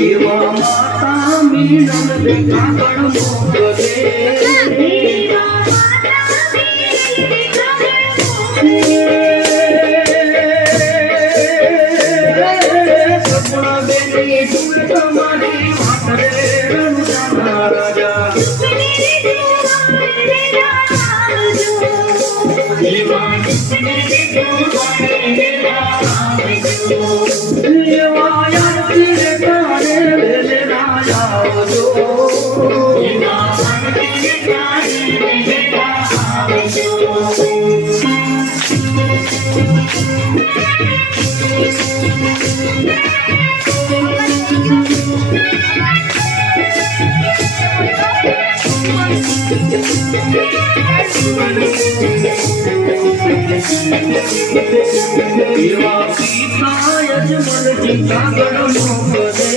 એવા માતા મીનલ દેખાગણ મોકલે સપના બેની દૂર તમારી વાટરે રણુજાના રાજા એવા પિતા યજમન જીતા ગણ મોકલે